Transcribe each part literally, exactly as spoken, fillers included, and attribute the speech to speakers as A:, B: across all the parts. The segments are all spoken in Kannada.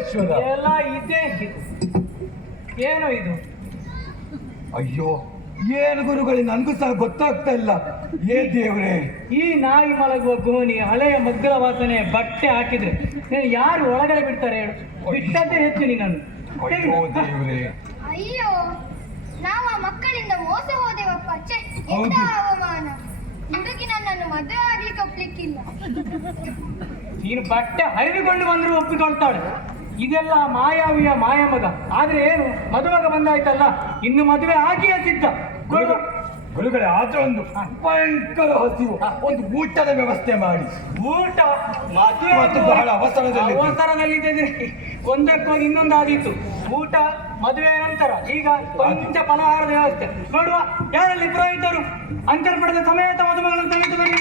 A: ಈಶ್ವರ.
B: ಎಲ್ಲ ಇದೇ ಏನು ಇದು?
A: ಅಯ್ಯೋ ಏನು ಗುರುಗಳೇ, ನನ್ಗೂ ಸಹ ಗೊತ್ತಾಗ್ತಾ ಇಲ್ಲ. ಏ ದೇವ್ರೆ,
B: ಈ ನಾಯಿ ಮಲಗುವ ಗೋಣಿ, ಹಳೆಯ ಮಗ್ಗಲ ವಾಸನೆ, ಬಟ್ಟೆ ಹಾಕಿದ್ರೆ ನೀನು ಯಾರು ಒಳಗಡೆ ಬಿಡ್ತಾರೆ ಹೇಳು? ಬಿಟ್ಟದ್ದೇ ಹೆಚ್ಚು ನೀನನ್ನು.
A: ಅಯ್ಯೋ ದೇವ್ರೆ.
C: ಅಯ್ಯೋ, ನಾವು ಆ ಮಕ್ಕಳಿಂದ ಮೋಸ ಹೋದೆವಪ್ಪ. ಛೆ, ಎಂತ ಅವಮಾನ. ಹುಡುಗಿ ನನ್ನನ್ನು ಮದುವೆ ಆಗ್ಲಿಕ್ಕೆ ಒಪ್ಲಿಕ್ಕಿಲ್ಲ.
B: ನೀನು ಬಟ್ಟೆ ಹರಿದುಕೊಂಡು ಬಂದರೂ ಒಪ್ಪಿಕೊಳ್ತಾಳೆ. ಇದೆಲ್ಲ ಮಾಯಾವಿಯ ಮಾಯ ಮಗ. ಆದ್ರೆ ಏನು, ಮದುಮಗ ಬಂದಾಯ್ತಲ್ಲ, ಇನ್ನು ಮದುವೆ ಆಗಿಯೇ ಸಿದ್ಧ.
A: ಗುರುಗಳೇ, ಆದ್ರೆ ಒಂದು ಭಯಂಕರ ಹಸಿವು, ಒಂದು ಊಟದ ವ್ಯವಸ್ಥೆ ಮಾಡಿ.
B: ಊಟ ಮದುವೆ
A: ಮತ್ತು ಬಹಳ ಅವಸರದಲ್ಲಿ
B: ಅವಸರದಲ್ಲಿದ್ದರೆ ಒಂದಕ್ಕೋಗಿ ಇನ್ನೊಂದು ಆದೀತು. ಊಟ ಮದುವೆ ನಂತರ ಈಗ ಕೊಂಚ ಫಲಹಾರದ ವ್ಯವಸ್ಥೆ ನೋಡುವ. ಯಾರಲ್ಲಿ ಪುರೋಹಿತರು? ಅಂತರ್ಪಣದ ಸಮೇತ ಮದುಮಗಳನ್ನು ತೆಗೆದು ಬನ್ನಿ.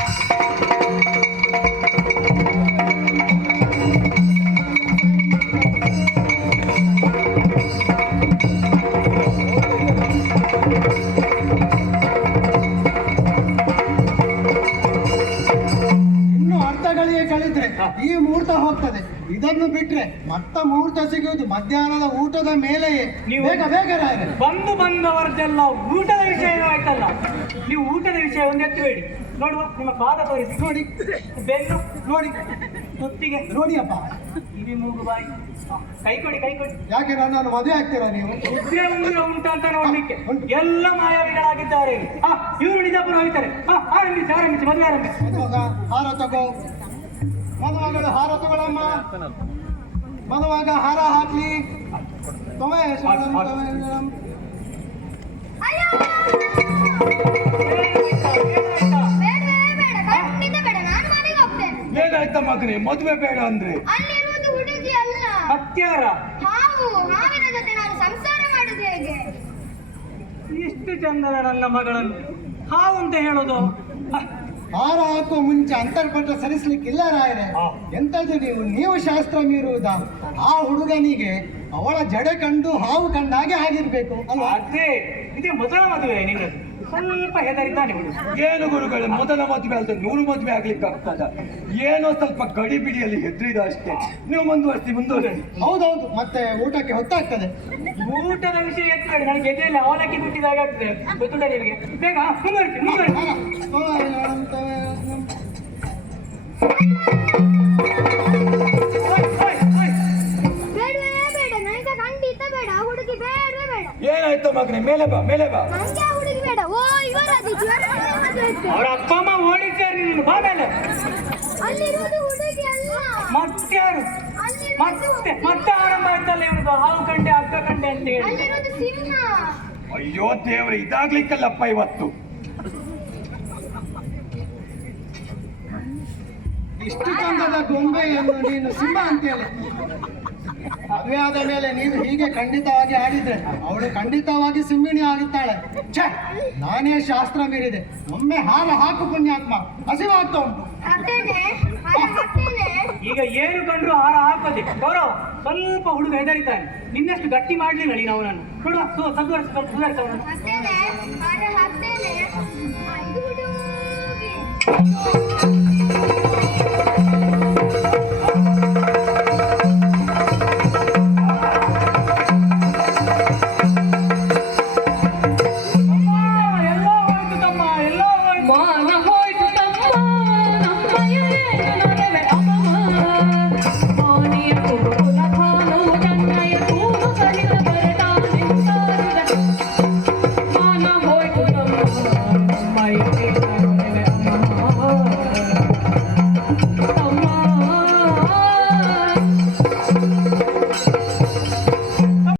D: ಕಳಿದ್ರೆ ಈ ಮುಹೂರ್ತ ಹೋಗ್ತದೆ. ಇದನ್ನು ಬಿಟ್ರೆ ಮತ್ತ ಮುಹೂರ್ತ ಸಿಗುವುದು ಮಧ್ಯಾಹ್ನದ ಊಟದ ಮೇಲೆಯೇ. ನೀವು ಬೇಗ ಬೇಗ ರಾಯರೇ.
B: ಬಂದು ಬಂದವರದ್ದೆಲ್ಲ ಊಟದ ವಿಷಯ ಆಯ್ತಲ್ಲ, ನೀವು ಊಟದ ವಿಷಯ ಒಂದು ಎತ್ತಬೇಡಿ. ನೋಡುವ, ನಿಮ್ಮ ಪಾದ ತೋರಿಸಿ.
D: ನೋಡಿ,
B: ಬೆನ್ನು
D: ನೋಡಿ,
B: ಹೊತ್ತಿಗೆ
D: ನೋಡಿ ಅಪ್ಪ.
B: ಕಿವಿ ಮೂಗು ಬಾಯಿ ಕೈ ಕೊಡಿ, ಕೈ ಕೊಡಿ.
D: ಯಾಕೆ ನನ್ನನ್ನು ಮದುವೆ ಆಗ್ತೀರಾ ನೀವು?
B: ಉದ್ದೆ ಉಂಗುರ ಉಂಟು ಅಂತ ನೋಡ್ಲಿಕ್ಕೆ ಎಲ್ಲ ಮಾಯಾವಿಗಳಾಗಿದ್ದಾರೆ. ಹಾ, ಇವರು ನಿಜ ಪುರೋಹಿತರೆ. ಹಾ, ಆರಂಭಿಸಿ ಆರಂಭಿಸಿ ಮದುವೆ ಆರಂಭಿಸಿ.
D: ಮದುವಾಗ ಹಾರ ತಗೋ. ಮದುಮಗಳು ಹಾರ ತಗೊಳಮ್ಮ. ಮದುವಾಗ ಹಾರ ಹಾಕ್ಲಿ. ತೊಮೆ
A: ಏನಾಯ್ತ ಮಗನೇ, ಮದುವೆ ಬೇಡ ಅಂದ್ರೆ?
C: ಅಲ್ಲಿರುವುದು ಹುಡುಗಿ ಅಲ್ಲ,
B: ಹತ್ಯಾರ.
C: ಹಾವು. ಹಾವಿನ ಜೊತೆ ನಾನು ಸಂಸಾರ ಮಾಡುದು ಹೇಗೆ?
B: ಇಷ್ಟು ಚಂದದ ನನ್ನ ಮಗಳನ್ನು ಹಾವು ಅಂತ ಹೇಳೋದು?
D: ಹಾರ ಹಾಕುವ ಮುಂಚೆ ಅಂತರ್ಪಟ ಸರಿಸ್ಲಿಕ್ಕಿಲ್ಲ ರಾಯರೇ. ಎಂತದ್ದು ನೀವು ನೀವು ಶಾಸ್ತ್ರ ಮೀರುವುದಾ? ಆ ಹುಡುಗನಿಗೆ ಅವಳ ಜಡೆ ಕಂಡು ಹಾವು ಕಂಡ ಹಾಗೆ ಆಗಿರ್ಬೇಕು ಅಲ್ವಾ?
B: ಅದೇ ಇದೇ ಮೊದಲ ಮದುವೆ ನಿನ್ನದು. ಸ್ವಲ್ಪ ಹೆದರಿದ್ದಾನೆ ಹುಡುಗ.
A: ಏನು ಗುರುಗಳೇ, ಮೊದಲ ಮದುವೆ ಅಲ್ದ ನೂರು ಮದುವೆ ಆಗ್ಲಿಕ್ಕೆ ಆಗ್ತದ? ಏನೋ ಸ್ವಲ್ಪ ಗಡಿ ಬಿಡಿಯಲ್ಲಿ ಹೆದರಿದ ಅಷ್ಟೇ. ನೀವು ಮುಂದುವರಿಸಿ ಮುಂದುವರಿಸಿ.
D: ಹೌದೌದು, ಮತ್ತೆ ಊಟಕ್ಕೆ ಹೊತ್ತಾಗ್ತದೆ.
B: ಊಟದ ವಿಷಯ ಎತ್ತಬೇಡಿ, ನನಗೆ ಎದೆಯಲ್ಲಿ ಅವಲಕ್ಕಿ ಬಿಟ್ಟಿದಾಗ ಆಗ್ತದೆ. ಗೊತ್ತುಂಟ ನಿಮಗೆ? ಬೇಗ ಮುಂದುವರಿಸಿ ಮುಂದುವರಿಸಿ.
C: ಬೇಡವೇ ಬೇಡ, ನನಗೆ ಖಂಡಿತ ಬೇಡ. ಹುಡುಗಿ ಬೇಡವೇ ಬೇಡ.
A: ಏನಾಯ್ತು ಮಗನೇ, ಮೇಲೆ ಬಾ ಮೇಲೆ ಬಾ.
C: ನನಗೆ ಆ ಹುಡುಗಿ ಬೇಡ. ಓ, ಇವರದ್ದು
B: ಅವರ ಅಪ್ಪ ಅಮ್ಮ ಓಡಿದ್ದಾರೆ, ನೀನು ಬಾ ಮೇಲೆ.
C: ಅಲ್ಲಿರುವುದು ಹುಡುಗಿ ಅಲ್ಲ,
B: ಮತ್ತಾರು? ಮತ್ತೆ ಮತ್ತೆ ಆರಂಭ ಆಯ್ತಲ್ಲ ಇವ್ರದ್ದು. ಹಾವು ಕಂಡೆ ಅಗ್ಗ ಕಂಡೆ ಅಂತ ಹೇಳಿ.
C: ಅಲ್ಲಿರುವುದು ಸಿಂಹ.
A: ಅಯ್ಯೋ ದೇವ್ರೆ, ಇದಾಗ್ಲಿಕ್ಕಲ್ಲಪ್ಪ ಇವತ್ತು.
D: ಇಷ್ಟು ಚಂದದ ಗೊಂಬೆಯನ್ನು ನೀನು ಸಿಂಹ ಅಂತೇಳಿ ಮದುವೆ ಆದ ಮೇಲೆ ನೀನು ಹೀಗೆ ಖಂಡಿತವಾಗಿ ಆಡಿದ್ರೆ ಅವಳು ಖಂಡಿತವಾಗಿ ಸಿಂಹಿಣಿ ಆಗುತ್ತಾಳೆ. ಛೇ, ನಾನೇ ಶಾಸ್ತ್ರ ಮೀರಿದೆ. ಒಮ್ಮೆ ಹಾರ ಹಾಕು ಪುಣ್ಯಾತ್ಮ, ಹಸಿವಾಗ್ತಾ ಉಂಟು.
B: ಈಗ ಏನು ಕಂಡ್ರು ಹಾರ ಹಾಕೋದೆ ಗೌರವ. ಸ್ವಲ್ಪ ಹುಡುಗ ಹೆದರಿತಾನೆ, ನಿನ್ನಷ್ಟು ಗಟ್ಟಿ ಮಾಡ್ಲಿಲ್ಲ ನೀನು ಅವನನ್ನು. ನೋಡುವ, ಸುಧಾರಿಸ ಸುಧಾರಿಸ.